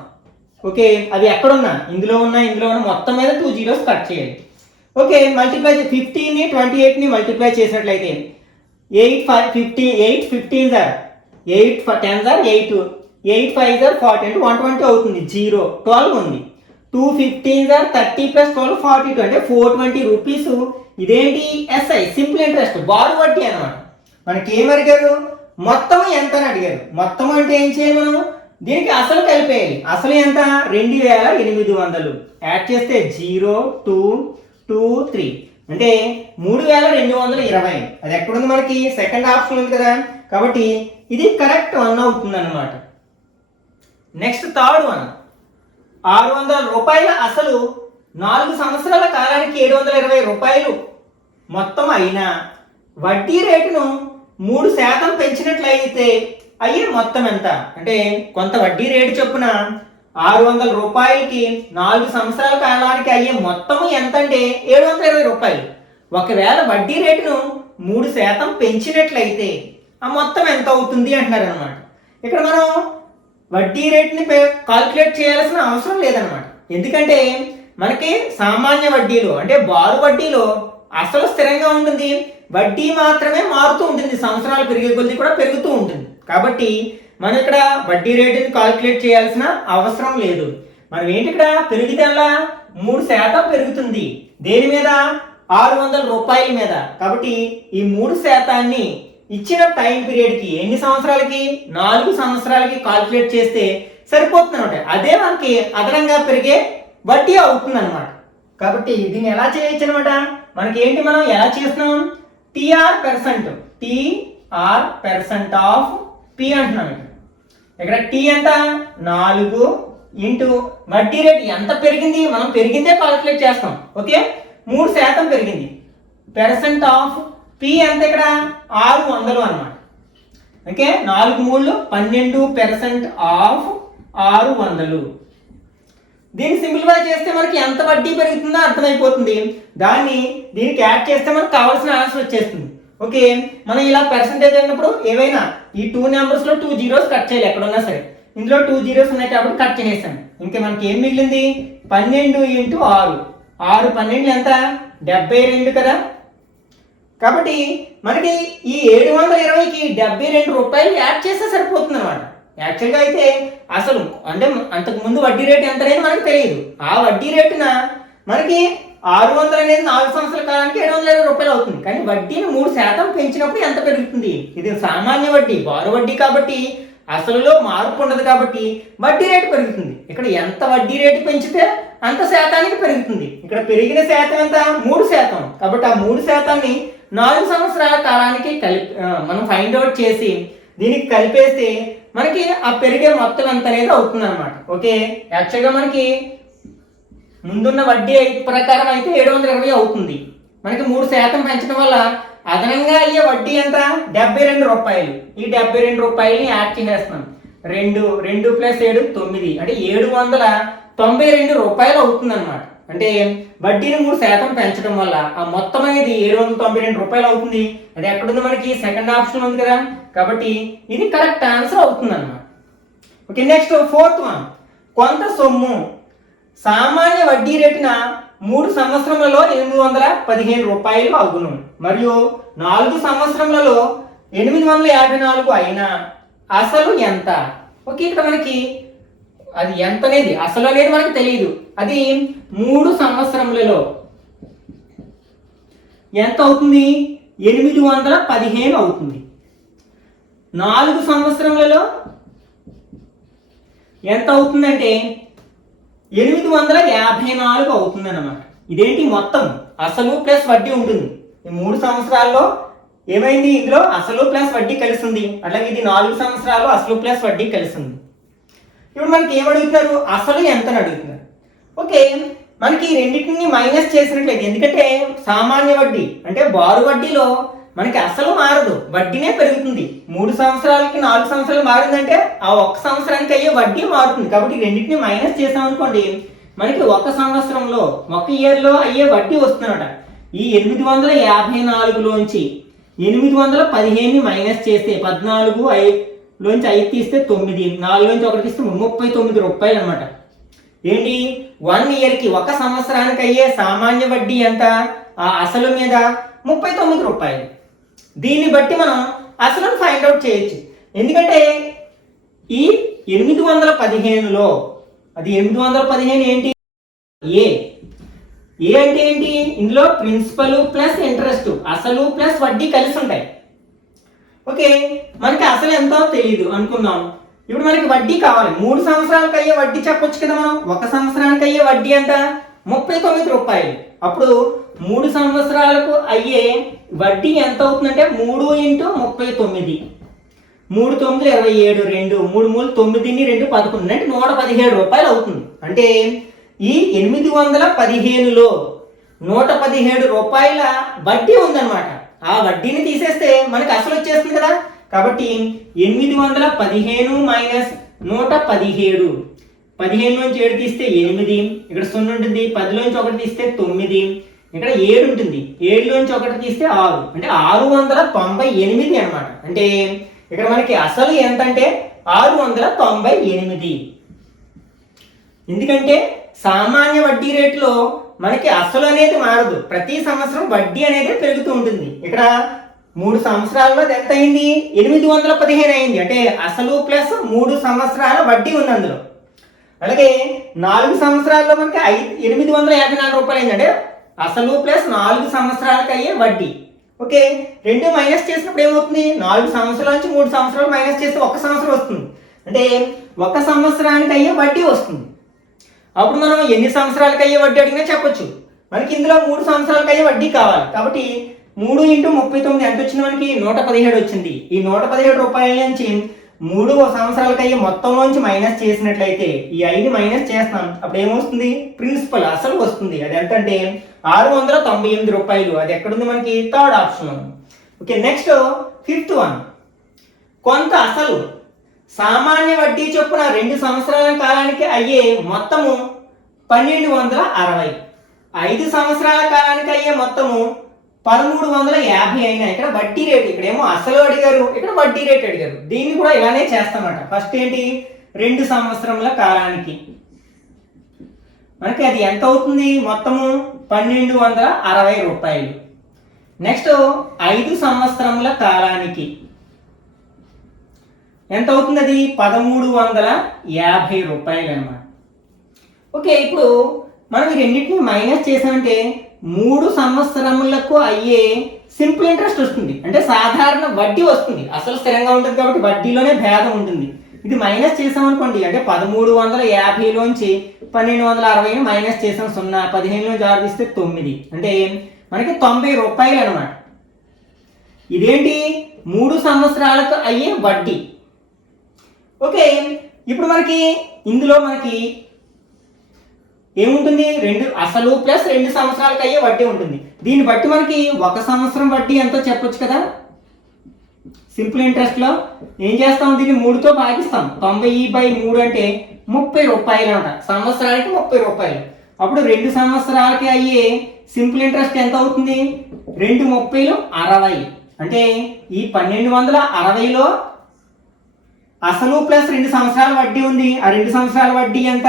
ఓకే, అవి ఎక్కడున్నా ఇందులో ఉన్న మొత్తం మీద 2 zeros కట్ చేయాలి. ఓకే, మల్టిప్లై 15ని 28ని మల్టిప్లై చేసినట్లయితే 8 15 8 10 8 8 5 40 అంటే 120 అవుతుంది. 0 12 ఉంది. 2 15 30 + 12 42 అంటే 420 రూపీస్. ఇదేంటి? ఎస్ఐ సింపుల్ ఇంట్రెస్ట్, బారు వడ్డీ అనమాట. మనకి ఏం అడిగారు? మొత్తం ఎంత అని అడిగారు. మొత్తం అంటే ఏం చేయాలి? మనం దీనికి అసలు కలిపేయాలి. అసలు ఎంత? 2800. యాడ్ చేస్తే 0 2 2 3 అంటే 3220. అది ఎక్కడుంది? మనకి సెకండ్ ఆప్షన్ ఉంది కదా, కాబట్టి ఇది కరెక్ట్ 1 అవుతుంది అనమాట. Next third one. 600 రూపాయల అసలు 4 సంవత్సరాల కాలానికి 720 రూపాయలు మొత్తం అయినా వడ్డీ రేటును 3% పెంచినట్లయితే అయ్యే మొత్తం ఎంత? అంటే కొంత వడ్డీ రేటు చొప్పున 600 రూపాయలకి 4 సంవత్సరాల కాలానికి అయ్యే మొత్తం ఎంత అంటే 720 రూపాయలు. ఒకవేళ వడ్డీ రేటును 3% పెంచినట్లయితే ఆ మొత్తం ఎంత అవుతుంది అంటున్నారు అనమాట. ఇక్కడ మనం వడ్డీ రేట్ని కాల్కులేట్ చేయాల్సిన అవసరం లేదనమాట. ఎందుకంటే మనకి సామాన్య వడ్డీలో అంటే బారు వడ్డీలో అసలు స్థిరంగా ఉంటుంది, వడ్డీ మాత్రమే మారుతూ ఉంటుంది, సంవత్సరాలు పెరిగే కొద్దీ కూడా పెరుగుతూ ఉంటుంది. కాబట్టి మనం ఇక్కడ వడ్డీ రేటుని కాల్కులేట్ చేయాల్సిన అవసరం లేదు. మనం ఏంటి ఇక్కడ పెరుగుదల 3% పెరుగుతుంది. దేని మీద? 600 రూపాయల మీద. కాబట్టి ఈ 3%ని ఇచ్చిన టైం పీరియడ్కి ఎన్ని సంవత్సరాలకి? 4 సంవత్సరాలకి కాల్కులేట్ చేస్తే సరిపోతుంది అనమాట. అదే మనకి అదనంగా పెరిగే వడ్డీ అవుతుంది అనమాట. కాబట్టి దీన్ని ఎలా చేయొచ్చు అనమాట? మనకి ఏంటి, మనం ఎలా చేస్తున్నాం? TR% ఆఫ్ P అంటున్నాం. ఇక్కడ T ఎంత? 4 ఇంటూ వడ్డీ రేట్ ఎంత పెరిగింది? మనం పెరిగిందే కాల్కులేట్ చేస్తాం. ఓకే, 3% పెరిగింది. % ఆఫ్ P ఎంత? ఇక్కడ 600 అనమాట. Okay, 4 3 12% of 600. దీన్ని సింప్లిఫై చేస్తే మనకి ఎంత వడ్డీ పెరుగుతుందో అర్థమైపోతుంది. దీనికి యాడ్ చేస్తే మనకు కావాల్సిన ఆన్సర్ వచ్చేస్తుంది. ఓకే, మనం ఇలా పర్సెంటేజ్ అయినప్పుడు ఏవైనా ఈ 2 నెంబర్స్లో 2 zeros కట్ చేయాలి ఎక్కడున్నా సరే. ఇందులో 2 zeros ఉన్నాయి కాబట్టి కట్ చేసేసాను. ఇంకా మనకి ఏం మిగిలింది? 12 × 6 6 12 ఎంత? 72 కదా. కాబట్టి మనకి ఈ 720కి 72 రూపాయలు యాడ్ చేస్తే సరిపోతుంది అనమాట. యాక్చువల్గా అయితే అసలు అంటే అంతకు ముందు వడ్డీ రేటు ఎంత అనేది మనకు తెలియదు. ఆ వడ్డీ రేటున మనకి 600 అనేది 4 సంవత్సరాల కాలానికి 720 రూపాయలు అవుతుంది. కానీ వడ్డీని 3% పెంచినప్పుడు ఎంత పెరుగుతుంది? ఇది సామాన్య వడ్డీ, బారు వడ్డీ కాబట్టి అసలులో మార్పు ఉండదు కాబట్టి వడ్డీ రేటు పెరుగుతుంది. ఇక్కడ ఎంత వడ్డీ రేటు పెంచితే అంత శాతానికి పెరుగుతుంది. ఇక్కడ పెరిగిన శాతం ఎంత? 3%. కాబట్టి ఆ 3%ని 4 సంవత్సరాల కాలానికి మనం ఫైండ్ అవుట్ చేసి దీనికి కలిపేస్తే మనకి ఆ పెరిగే మొత్తం ఎంత అనేది అవుతుంది అనమాట. ఓకే, యాక్చువల్గా మనకి ముందున్న వడ్డీ ప్రకారం అయితే 720 అవుతుంది. మనకి 3% పెంచడం వల్ల అదనంగా అయ్యే వడ్డీ ఎంత? 72 రూపాయలు. ఈ 72 రూపాయలని యాడ్ చేసేస్తున్నాం. 2 ప్లస్ 7 9 అంటే 792 రూపాయలు అవుతుంది అనమాట. అంటే వడ్డీని 3% పెంచడం వల్ల ఆ మొత్తం అనేది 792 రూపాయలు అవుతుంది. అది ఎక్కడుంది? మనకి సెకండ్ ఆప్షన్ ఉంది కదా, కాబట్టి ఇది కరెక్ట్ ఆన్సర్ అవుతుంది అనమాట. Okay, next fourth one. కొంత సొమ్ము సామాన్య వడ్డీ రేటున 3 సంవత్సరములలో 815 రూపాయలు అగును మరియు 4 సంవత్సరములలో 854 అయినా అసలు ఎంత? ఓకే, ఇక్కడ మనకి అది ఎంత అనేది, అసలు అనేది మనకు తెలియదు. అది 3 సంవత్సరములలో ఎంత అవుతుంది? 815 అవుతుంది. 4 సంవత్సరములలో ఎంత అవుతుందంటే 854 అవుతుంది అన్నమాట. ఇదేంటి? మొత్తం అసలు ప్లస్ వడ్డీ ఉంటుంది. ఈ 3 సంవత్సరాల్లో ఏమైంది? ఇందులో అసలు ప్లస్ వడ్డీ కలిసింది. అట్లాగే ఇది 4 సంవత్సరాలు అసలు ప్లస్ వడ్డీ కలిసింది. ఇప్పుడు మనకి ఏమడుగుతున్నారు? అసలు ఎంత అని అడుగుతున్నారు. ఓకే, మనకి రెండింటిని మైనస్ చేసినట్లయితే, ఎందుకంటే సామాన్య వడ్డీ అంటే బారు వడ్డీలో మనకి అసలు మారదు, వడ్డీనే పెరుగుతుంది. 3 సంవత్సరాలకి 4 సంవత్సరాలు మారిందంటే ఆ 1 సంవత్సరానికి అయ్యే వడ్డీ మారుతుంది. కాబట్టి రెండింటిని మైనస్ చేసామనుకోండి, మనకి 1 సంవత్సరంలో 1 ఇయర్లో అయ్యే వడ్డీ వస్తుందన్నమాట. ఈ 854లోంచి 815ని మైనస్ చేస్తే 14 లోంచి 5 తీస్తే 9, 4 లోంచి 1 తీస్తే 39 రూపాయలు అనమాట. ఏంటి? 1 ఇయర్కి 1 సంవత్సరానికి అయ్యే సామాన్య వడ్డీ ఎంత? ఆ అసలు మీద 39 రూపాయలు. దీన్ని బట్టి మనం అసలు ఫైండ్ అవుట్ చేయొచ్చు. ఎందుకంటే ఈ 815లో అది 815 ఏంటి? ఏ అంటే ఏంటి? ఇందులో ప్రిన్సిపల్ ప్లస్ ఇంట్రెస్ట్, అసలు ప్లస్ వడ్డీ కలిసి ఉంటాయి. ఓకే, మనకి అసలు ఎంతో తెలియదు అనుకుందాం. ఇప్పుడు మనకి వడ్డీ కావాలి. 3 సంవత్సరాలకు అయ్యే వడ్డీ చెప్పొచ్చు కదా మనం. 1 సంవత్సరానికి అయ్యే వడ్డీ ఎంత? 39 రూపాయలు. అప్పుడు 3 సంవత్సరాలకు అయ్యే వడ్డీ ఎంత అవుతుందంటే 3 × 39. 3 9 27, 2 3 3 9 2 11 అంటే 117 రూపాయలు అవుతుంది. అంటే ఈ 815లో 117 రూపాయల వడ్డీ ఉందన్నమాట. ఆ వడ్డీని తీసేస్తే మనకి అసలు వచ్చేస్తుంది కదా. కాబట్టి 815 మైనస్ 117. 15 నుంచి 7 తీస్తే 8, ఇక్కడ 0 ఉంటుంది. 10 నుంచి 1 తీస్తే 9, ఇక్కడ 7 ఉంటుంది. 7 నుంచి 1 తీస్తే 6 అంటే 698 అనమాట. అంటే ఇక్కడ మనకి అసలు ఎంత అంటే 698. ఎందుకంటే సామాన్య వడ్డీ రేటులో మనకి అసలు అనేది మారదు, ప్రతి సంవత్సరం వడ్డీ అనేది పెరుగుతూ ఉంటుంది. ఇక్కడ 3 సంవత్సరాల్లో ఎంత అయింది? 815 అయింది. అంటే అసలు ప్లస్ 3 సంవత్సరాల వడ్డీ ఉంది అందులో. అలాగే 4 సంవత్సరాల్లో మనకి 854 రూపాయలు అయింది. అంటే అసలు ప్లస్ 4 సంవత్సరాలకు అయ్యే వడ్డీ. ఓకే, 2 మైనస్ చేసినప్పుడు ఏమవుతుంది? 4 సంవత్సరాల నుంచి 3 సంవత్సరాలు మైనస్ చేస్తే 1 సంవత్సరం వస్తుంది. అంటే 1 సంవత్సరానికి అయ్యే వడ్డీ వస్తుంది. అప్పుడు మనం ఎన్ని సంవత్సరాలకు అయ్యే వడ్డీ అడిగినా చెప్పొచ్చు. మనకి ఇందులో 3 సంవత్సరాలకు అయ్యే వడ్డీ కావాలి. కాబట్టి 3 × 39 ఎంత వచ్చింది? మనకి 117 వచ్చింది. ఈ 117 రూపాయల నుంచి 3 సంవత్సరాలకు అయ్యే మొత్తంలోంచి మైనస్ చేసినట్లయితే ఈ 5 మైనస్ చేస్తాం. అప్పుడు ఏమొస్తుంది? ప్రిన్సిపల్ అసలు వస్తుంది. అది ఎంత అంటే 698 రూపాయలు. అది ఎక్కడుంది? మనకి third option. Okay, next fifth one. కొంత అసలు సామాన్య వడ్డీ చొప్పున 2 సంవత్సరాల కాలానికి అయ్యే మొత్తము 1260. 5 సంవత్సరాల కాలానికి అయ్యే మొత్తము 1350 అయినా. ఇక్కడ వడ్డీ రేటు, ఇక్కడేమో అసలు అడిగారు, ఇక్కడ వడ్డీ రేటు అడిగారు. దీన్ని కూడా ఇలానే చేస్తామన్నమాట. ఫస్ట్ ఏంటి? 2 సంవత్సరముల కాలానికి మనకి అది ఎంత అవుతుంది? మొత్తము 1260 రూపాయలు. నెక్స్ట్ 5 సంవత్సరముల కాలానికి ఎంత అవుతుంది? అది 1350 రూపాయలు అన్నమాట. ఓకే, ఇప్పుడు మనం ఈ రెండింటిని మైనస్ చేసామంటే 3 సంవత్సరములకు అయ్యే సింపుల్ ఇంట్రెస్ట్ వస్తుంది. అంటే సాధారణ వడ్డీ వస్తుంది. అసలు స్థిరంగా ఉంటుంది కాబట్టి వడ్డీలోనే భేదం ఉంటుంది. ఇది మైనస్ చేసామనుకోండి, అంటే 1350లోంచి 1260 మైనస్ చేసాం 0, 15 నుంచి 6 తీస్తే 9 అంటే మనకి 90 రూపాయలు అనమాట. ఇదేంటి? 3 సంవత్సరాలకు అయ్యే వడ్డీ. ఓకే, ఇప్పుడు మనకి ఇందులో మనకి ఏముంటుంది? 2 అసలు ప్లస్ 2 సంవత్సరాలకు అయ్యే వడ్డీ ఉంటుంది. దీన్ని బట్టి మనకి 1 సంవత్సరం వడ్డీ ఎంతో చెప్పొచ్చు కదా. సింపుల్ ఇంట్రెస్ట్లో ఏం చేస్తాం, దీన్ని 3తో భాగిస్తాం. 90/3 అంటే 30 రూపాయలు అనమాట. సంవత్సరానికి 30 రూపాయలు. అప్పుడు 2 సంవత్సరాలకి అయ్యే సింపుల్ ఇంట్రెస్ట్ ఎంత అవుతుంది, 2 30 60. అంటే ఈ 1260లో అసలు ప్లస్ 2 సంవత్సరాల వడ్డీ ఉంది. ఆ 2 సంవత్సరాల వడ్డీ ఎంత,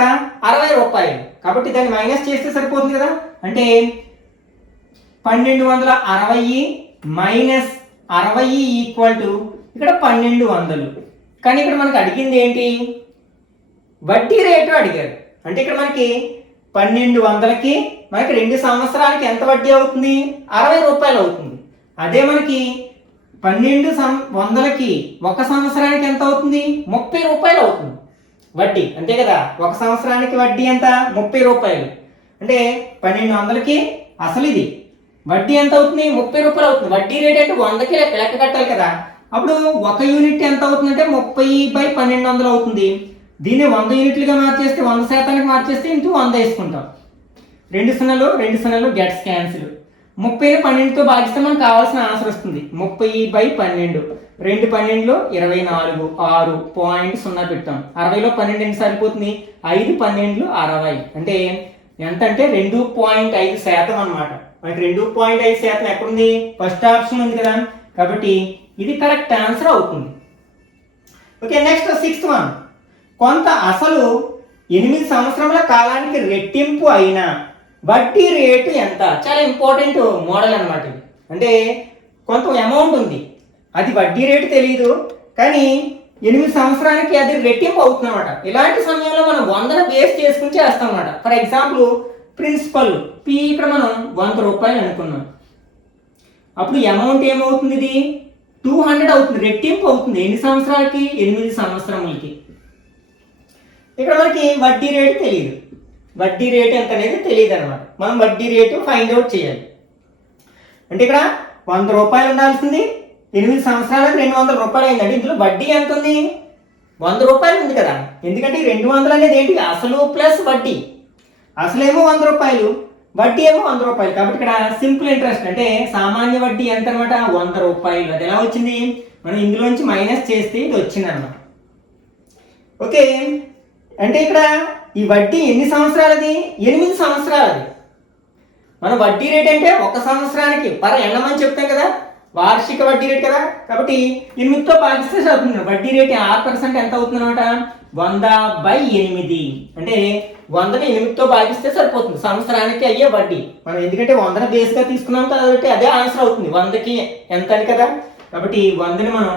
60 రూపాయలు. కాబట్టి దాన్ని మైనస్ చేస్తే సరిపోతుంది కదా. అంటే 1260 మైనస్ 60 ఈక్వల్ టు ఇక్కడ 1200. కానీ ఇక్కడ మనకు అడిగింది ఏంటి, వడ్డీ రేటు అడిగారు. అంటే ఇక్కడ మనకి 1200కి మనకి 2 సంవత్సరాలకి ఎంత వడ్డీ అవుతుంది, 60 రూపాయలు అవుతుంది. అదే మనకి 1200కి 1 సంవత్సరానికి ఎంత అవుతుంది, 30 రూపాయలు అవుతుంది వడ్డీ. అంతే కదా, 1 సంవత్సరానికి వడ్డీ ఎంత, 30 రూపాయలు. అంటే 1200కి అసలు ఇది వడ్డీ ఎంత అవుతుంది, 30 రూపాయలు అవుతుంది. వడ్డీ రేట్ అంటే 100కి లెక్క కట్టాలి కదా. అప్పుడు 1 యూనిట్ ఎంత అవుతుంది అంటే 30/1200 అవుతుంది. దీన్ని 100 యూనిట్లుగా మార్చేస్తే 100% మార్చేస్తే ఇంటూ 100 వేసుకుంటాం. 2 0 గెట్స్ క్యాన్సిల్. 30ని 12తో భాగిస్తే మనకు కావాల్సిన ఆన్సర్ వస్తుంది 30/12. 2 12 24, 6.0 పెట్టాం. 60లో 12 ఎన్ని సరిపోతుంది, 5 12 60. అంటే ఎంత అంటే 2.5% అనమాట. మనకి 2.5% ఎక్కడుంది, ఫస్ట్ ఆప్షన్ ఉంది కదా. కాబట్టి ఇది కరెక్ట్ ఆన్సర్ అవుతుంది. Okay, next 6th one. కొంత అసలు 8 సంవత్సరముల కాలానికి రెట్టింపు అయిన వడ్డీ రేటు ఎంత. చాలా ఇంపార్టెంట్ మోడల్ అనమాట ఇది. అంటే కొంత అమౌంట్ ఉంది, అది వడ్డీ రేటు తెలియదు, కానీ 8 సంవత్సరానికి అది రెట్టింపు అవుతుంది అనమాట. ఇలాంటి సమయంలో మనం 100ను బేస్ చేసుకుని చేస్తాం అనమాట. ఫర్ ఎగ్జాంపుల్ ప్రిన్సిపల్ పి ఇక్కడ మనం 100 రూపాయలు అనుకున్నాం. అప్పుడు అమౌంట్ ఏమవుతుంది, ఇది 200 అవుతుంది, రెట్టింపు అవుతుంది. ఎన్ని సంవత్సరాలకి, 8 సంవత్సరములకి. ఇక్కడ మనకి వడ్డీ రేటు తెలియదు, వడ్డీ రేటు ఎంత అనేది తెలియదు అనమాట. మనం వడ్డీ రేటు ఫైండ్ అవుట్ చేయాలి. అంటే ఇక్కడ 100 రూపాయలు ఉండాల్సింది, 8 సంవత్సరాలకు 200 రూపాయలు అయిందండి. ఇందులో వడ్డీ ఎంత ఉంది, 100 రూపాయలు ఉంది కదా. ఎందుకంటే 200 అనేది ఏంటి, అసలు ప్లస్ వడ్డీ. అసలేమో 100 రూపాయలు, వడ్డీ ఏమో 100 రూపాయలు. కాబట్టి ఇక్కడ సింపుల్ ఇంట్రెస్ట్ అంటే సామాన్య వడ్డీ ఎంత అనమాట, 100 రూపాయలు. అది ఎలా వచ్చింది, మనం ఇందులోంచి మైనస్ చేస్తే ఇది వచ్చింది అనమాట. ఓకే, అంటే ఇక్కడ ఈ వడ్డీ ఎన్ని సంవత్సరాలది, 8 సంవత్సరాలది. మన వడ్డీ రేట్ అంటే 1 సంవత్సరానికి పర్ ఎన్నం అని చెప్తాం కదా, వార్షిక వడ్డీ రేట్ కదా. కాబట్టి 8తో భాగిస్తే అవుతుంది. వడ్డీ రేట్ 6% ఎంత అవుతుంది అనమాట, 100/8. అంటే 100ని 8తో భాగిస్తే సరిపోతుంది సంవత్సరానికి అయ్యే వడ్డీ. మనం ఎందుకంటే 100ని బేస్గా తీసుకున్నాం కాబట్టి అదే ఆన్సర్ అవుతుంది. 100కి ఎంత అని కదా. కాబట్టి 100ని మనం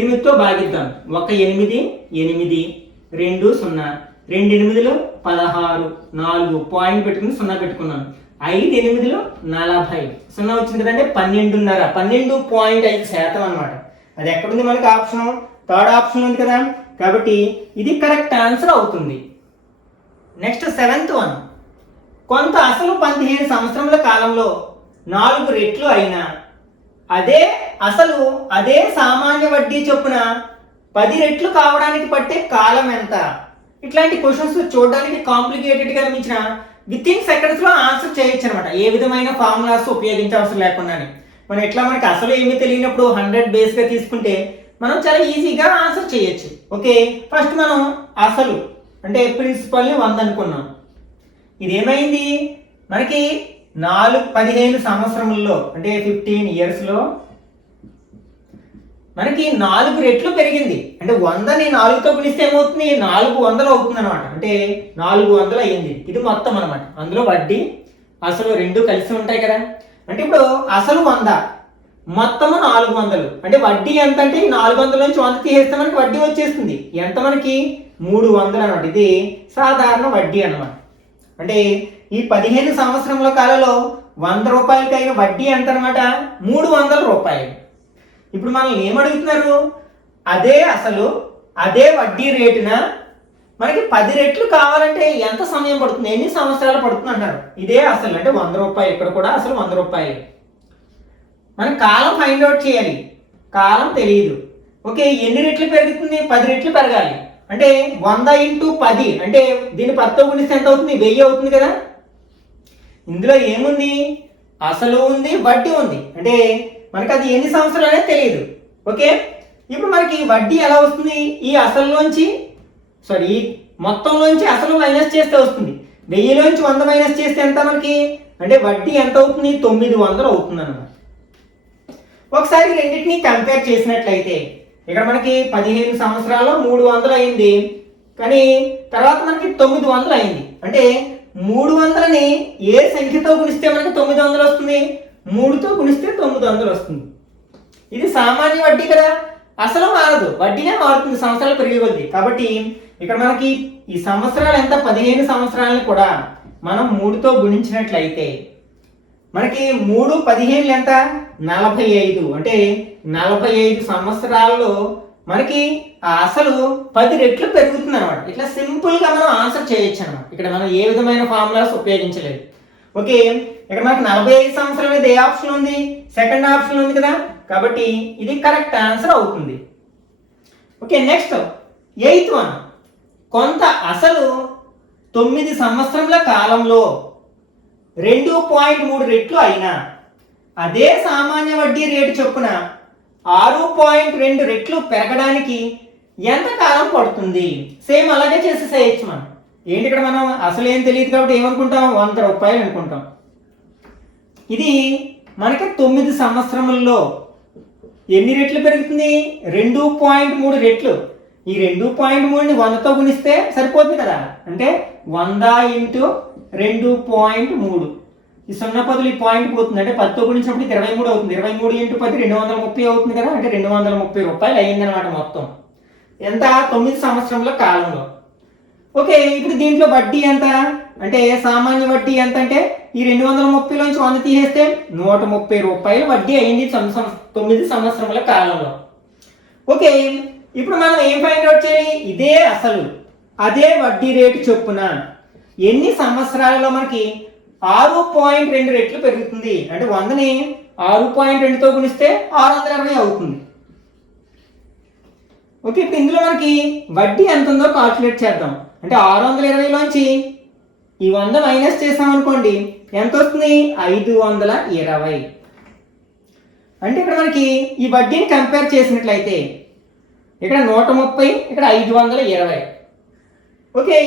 8తో భాగిద్దాం. 1 8 8, 2 0, 2 8 16, 4 పాయింట్ పెట్టుకుని 0 పెట్టుకున్నాం. 5 8 40, 0 వచ్చింది కదంటే 12.5, 12.5% అనమాట. అది ఎక్కడుంది మనకి ఆప్షన్, థర్డ్ ఆప్షన్ ఉంది కదా. కాబట్టి ఇది కరెక్ట్ ఆన్సర్ అవుతుంది. Next 7th one. కొంత అసలు 15 సంవత్సరముల కాలంలో 4 రెట్లు అయినా అదే అసలు అదే సామాన్య వడ్డీ చొప్పున 10 రెట్లు కావడానికి పట్టే కాలం ఎంత. ఇట్లాంటి క్వశ్చన్స్ చూడడానికి కాంప్లికేటెడ్గా అనిపించిన విత్ ఇన్ సెకండ్స్లో ఆన్సర్ చేయొచ్చు అనమాట. ఏ విధమైన ఫార్ములాస్ ఉపయోగించవసరం లేకుండానే. మనం ఎట్లా మనకి అసలు ఏమీ తెలియనప్పుడు 100 బేస్గా తీసుకుంటే మనం చాలా ఈజీగా ఆన్సర్ చేయొచ్చు. ఓకే, ఫస్ట్ మనం అసలు అంటే ప్రిన్సిపల్ని 100 అనుకున్నాం. ఇదేమైంది మనకి 15 సంవత్సరముల్లో అంటే 15 ఇయర్స్లో మనకి 4 రెట్లు పెరిగింది. అంటే 100ని 4తో గుణిస్తే ఏమవుతుంది, 400 అవుతుంది అనమాట. అంటే 400 అయ్యింది. ఇది మొత్తం అనమాట. అందులో వడ్డీ అసలు 2 కలిసి ఉంటాయి కదా. అంటే ఇప్పుడు అసలు 100, మొత్తము 400. అంటే వడ్డీ ఎంత అంటే 400 నుంచి 100 తీసేస్తే మనకి వడ్డీ వచ్చేస్తుంది. ఎంత మనకి 300 అనమాట. ఇది సాధారణ వడ్డీ అనమాట. అంటే ఈ 15 సంవత్సరముల కాలంలో 100 రూపాయలకి అయిన వడ్డీ ఎంత అనమాట, 300 రూపాయలు. ఇప్పుడు మనల్ని ఏమడుగుతున్నారు, అదే అసలు అదే వడ్డీ రేటున మనకి 10 రెట్లు కావాలంటే ఎంత సమయం పడుతుంది, ఎన్ని సంవత్సరాలు పడుతుంది అంటారు. ఇదే అసలు అంటే 100 రూపాయలు. ఇక్కడ కూడా అసలు 100 రూపాయలు. మనం కాలం ఫైండ్ అవుట్ చేయాలి, కాలం తెలియదు. ఓకే, ఎన్ని రెట్లు పెరుగుతుంది, 10 రెట్లు పెరగాలి. అంటే 100 × 10 అంటే దీన్ని 10తో గుణిస్తే ఎంత అవుతుంది, 1000 అవుతుంది కదా. ఇందులో ఏముంది, అసలు ఉంది, వడ్డీ ఉంది. అంటే మనకి అది ఎన్ని సంవత్సరాలు అనేది తెలియదు. ఓకే, ఇప్పుడు మనకి వడ్డీ ఎలా వస్తుంది? ఈ అసలులోంచి ఈ మొత్తంలోంచి అసలు మైనస్ చేస్తే వస్తుంది. 1000లోంచి 100 మైనస్ చేస్తే ఎంత మనకి అంటే వడ్డీ ఎంత అవుతుంది? 900 అవుతుంది అన్నమాట. ఒకసారి రెండింటిని కంపేర్ చేసినట్లయితే ఇక్కడ మనకి 15 సంవత్సరాల్లో 300 అయింది, కానీ తర్వాత మనకి 900 అయింది. అంటే 300ని ఏ సంఖ్యతో గుణిస్తే మనకి 900 వస్తుంది? 3తో గుణిస్తే 900 వస్తుంది. ఇది సామాన్య వడ్డీ కదా, అసలు మారదు, వడ్డీనే మారుతుంది సంవత్సరాలు పెరిగే కొద్దీ. కాబట్టి ఇక్కడ మనకి ఈ సంవత్సరాలు ఎంత? 15 సంవత్సరాలను కూడా మనం 3తో గుణించినట్లయితే మనకి 3 15 ఎంత? 45. అంటే 45 సంవత్సరాల్లో మనకి ఆ అసలు 10 రెట్లు పెరుగుతుంది అనమాట. ఇట్లా సింపుల్ గా మనం ఆన్సర్ చేయొచ్చు అనమాట. ఇక్కడ మనం ఏ విధమైన ఫార్ములాస్ ఉపయోగించలేదు. ఓకే, ఇక్కడ మనకి 45 సంవత్సరాలు అనేది ఏ ఆప్షన్ ఉంది? సెకండ్ ఆప్షన్ ఉంది కదా, కాబట్టి ఇది కరెక్ట్ ఆన్సర్ అవుతుంది. Okay, next 8th one. కొంత అసలు 9 సంవత్సరముల కాలంలో 2.3 రెట్లు అయినా అదే సామాన్య వడ్డీ రేటు చొప్పున 6.2 రెట్లు పెరగడానికి ఎంత కాలం పడుతుంది? సేమ్ అలాగే చేసేసేయచ్చు మనం. ఏంటి ఇక్కడ మనం అసలు ఏం తెలియదు కాబట్టి ఏమనుకుంటాం? 100 రూపాయలు అనుకుంటాం. ఇది మనకి 9 సంవత్సరముల్లో ఎన్ని రెట్లు పెరుగుతుంది? 2.3 రెట్లు. ఈ 2.3ని 100తో గుణిస్తే సరిపోతుంది కదా, అంటే 100 ఇంటూ 2.3. ఈ 0 పదులు ఈ పాయింట్ పోతుంది, అంటే 10తో గుణించినప్పుడు 23 అవుతుంది. 23 ఇంటూ 10 230 అవుతుంది కదా, అంటే 230 రూపాయలు అయ్యింది అనమాట మొత్తం. ఎంత? 9 సంవత్సరంలో కాలంలో. ఓకే, ఇప్పుడు దీంట్లో వడ్డీ ఎంత అంటే సామాన్య వడ్డీ ఎంత అంటే ఈ 230లోంచి 100 తీసేస్తే 130 రూపాయలు వడ్డీ అయింది 9 సంవత్సరముల కాలంలో. ఓకే, ఇప్పుడు మనం ఏం ఫైండ్ అవుట్ చేయాలి? ఇదే అసలు అదే వడ్డీ రేటు చొప్పున ఎన్ని సంవత్సరాలలో మనకి 6.2 రెట్లు పెరుగుతుంది? అంటే 100ని 6.2తో గుణిస్తే 620 అవుతుంది. ఓకే, ఇప్పుడు ఇందులో మనకి వడ్డీ ఎంత ఉందో కాల్కులేట్ చేద్దాం. అంటే 620లోంచి ఈ 100 మైనస్ చేసామనుకోండి, ఎంత వస్తుంది? 520. అంటే ఇక్కడ మనకి ఈ వడ్డీని కంపేర్ చేసినట్లయితే ఇక్కడ 130, ఇక్కడ 520. ఓకే,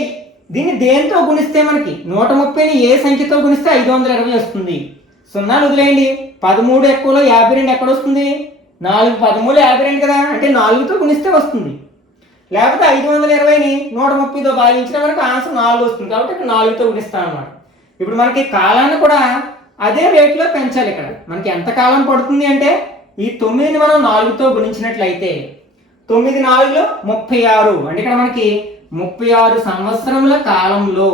దీన్ని దేంతో గుణిస్తే మనకి 130ని ఏ సంఖ్యతో గుణిస్తే 520 వస్తుంది? 0 వదిలేయండి. 13 ఎక్కువలో 52 ఎక్కడ వస్తుంది? 4 13 52 కదా, అంటే 4తో గుణిస్తే వస్తుంది. లేకపోతే 520ని 130తో భాగించిన మనకి ఆన్సర్ 4 వస్తుంది. కాబట్టి ఇక్కడ 4తో గుణిస్తాం అన్నమాట. ఇప్పుడు మనకి కాలాన్ని కూడా అదే రేట్లో పెంచాలి. ఇక్కడ మనకి ఎంత కాలం పడుతుంది అంటే ఈ 9ని మనం 4తో గుణించినట్లయితే 9 4 36. అంటే ఇక్కడ మనకి 36 సంవత్సరముల కాలంలో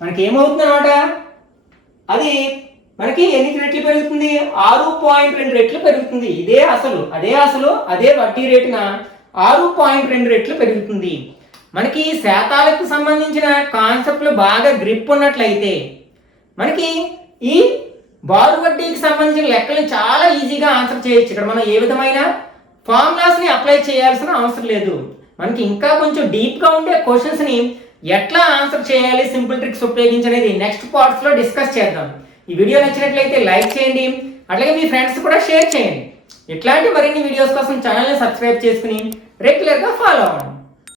మనకి ఏమవుతుంది అనమాట, అది మనకి ఎన్ని రెట్లు పెరుగుతుంది? 6.2 రెట్లు పెరుగుతుంది. ఇదే అసలు అదే వడ్డీ రేటున 6.2 రెట్లు పెరుగుతుంది. మనకి శాతాలకు సంబంధించిన కాన్సెప్ట్లు బాగా గ్రిప్ ఉన్నట్లయితే మనకి ఈ బారు వడ్డీకి సంబంధించిన లెక్కలను చాలా ఈజీగా ఆన్సర్ చేయొచ్చు. ఇక్కడ మనం ఏ విధమైన ఫార్ములాస్ని అప్లై చేయాల్సిన అవసరం లేదు. మనకి ఇంకా కొంచెం డీప్గా ఉండే క్వశ్చన్స్ని ఎట్లా ఆన్సర్ చేయాలి సింపుల్ ట్రిక్స్ ఉపయోగించి అనేది నెక్స్ట్ పార్ట్స్లో డిస్కస్ చేద్దాం. ఈ వీడియో నచ్చినట్లయితే లైక్ చేయండి, అట్లాగే మీ ఫ్రెండ్స్ కూడా షేర్ చేయండి. ఇట్లాంటి మరిన్ని వీడియోస్ కోసం ఛానల్ని సబ్స్క్రైబ్ చేసుకుని రెగ్యులర్గా ఫాలో అవ్వండి.